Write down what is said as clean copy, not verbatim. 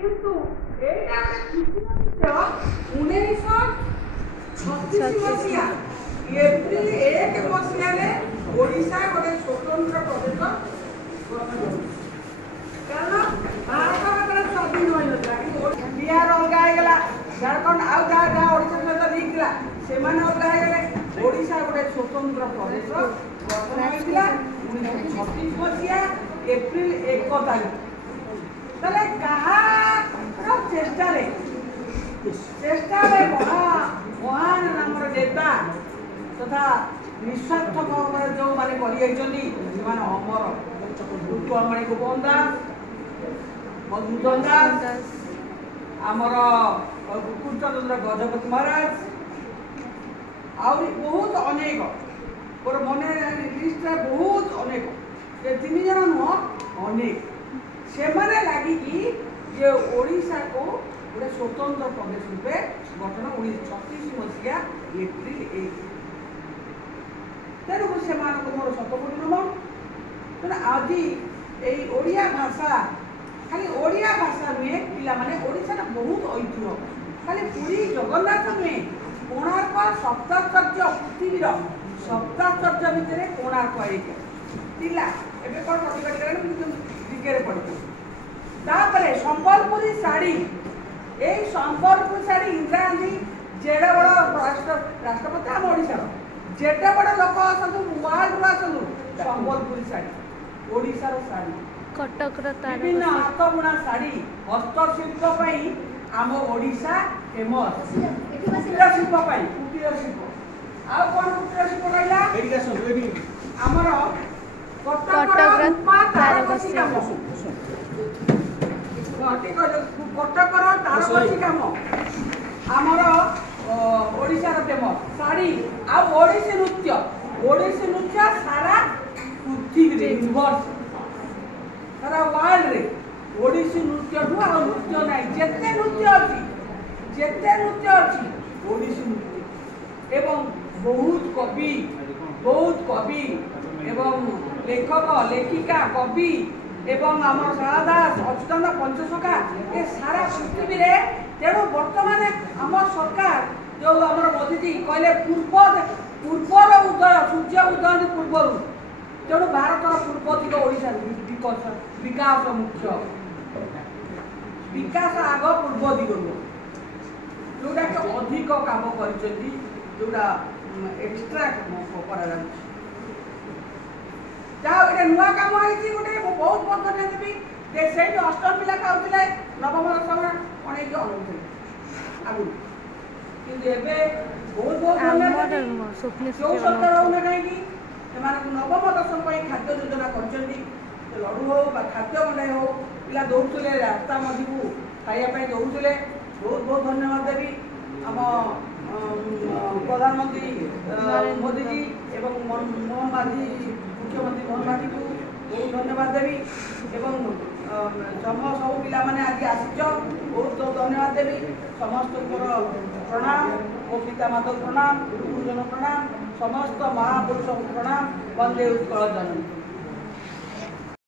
किंतु एटा 1936 मसीहा एप्रिल 1 मसीहा रे ओडिशा गोटे स्वतंत्र प्रदेश कारण भारत में स्वाधीन हो बिहार अलग होगा झारखंड आउ जहाँ जहाँ ओडिशा सहित लिंक था से अलग होगले ओडिशा गोटे स्वतंत्र प्रदेश गठन होता 1936 मसीहा एप्रिल 1 तारीख तले चेष्टा महान नाम नेता तथा निस्वार्थ भाव जो मैंने अमर उत्कलमणि गोपन दास मधुसूदन दास आमर कृष्णचंद्र गजपति महाराज आहरी बहुत अनेक मोर मन लिस्ट बहुत अनेक ये 3 जन नुह अनेक से लगे जे ओडिशा को गोटे स्वतंत्र प्रदेश रूपे गठन 1936 मसीहा एप्रिल 1 तेणु से मोर शतकोटी नमन तेना आज यही ओडिया भाषा खाली ओडिया भाषा नुहे पिला माने ओडिशा बहुत ऐतिह्य खाली पुरी जगन्नाथ नुहे कोणार्क सप्ताश्चर्य पृथ्वीर सप्ताश्चर्य भितर कोणार्क एक पिला एबे कोन प्रतिगत दिगे पड़े तापरे संबलपुरी साड़ी यही संबलपुरी साड़ी इंदिरा गांधी जेडे बड़ राष्ट्रपति आम ओडिशा जेडे बड़ लोक आसतु वर्ल्ड रू आसतु संबलपुरी साड़ी ओडिशार साड़ी कटक विभिन्न हाथ बुणा साड़ी हस्तशिल्प आम ओडिशा फेमस कुटीर शिल्प कुटीर शिल्प आउ कौन कुटीर शिल्प रहा आमर कटक तारकसी काम आमर ओडिशार फेमस साड़ी आड़ीसी नृत्य सारा पृथ्वी यूनिवर्स सारा वर्ल्ड रे ओडिसी नृत्य नृत्य ना जिते नृत्य अच्छी ओडिसी नृत्य एवं बहुत कवि एवं लेखक लेखिका कवि एवं आम शारदा दास अच्युतानंद पंचसखा ये सारा पृथ्वी रे तेणु बर्तमान आम सरकार जो आम मोदीजी कहले पूर्वर उदय सूर्य उदय पूर्वर तेणु भारत पूर्व दिग ओडिशा विकास मुख्य विकास आग पूर्व दिग जोटा कि अधिक काम करा एक्सट्रा करा जहाँ गोटे नुआ कम होती गोटे बहुत बंधन देवी से अष्टम पिला खाऊे नवम दशम अनेक अनुते आगु कि बहुत बहुत जो सरकार होना कहीं नवम दशम खाद्य योजना कर लड़ू हो खाद्य गंडे हो पिला दौड़े रास्ता मझी को खावाई दौड़े बहुत बहुत धन्यवाद देवी आम प्रधानमंत्री मोदीजी एवं मोहन माझी मुख्यमंत्री मोहन माझी को बहुत धन्यवाद देवी एवं सब पिला माने आज आसिच बहुत धन्यवाद देवी समस्त प्रणाम ओ पिता माता प्रणाम गुरुजन प्रणाम समस्त महापुरुष प्रणाम वंदे उत्कल जननी।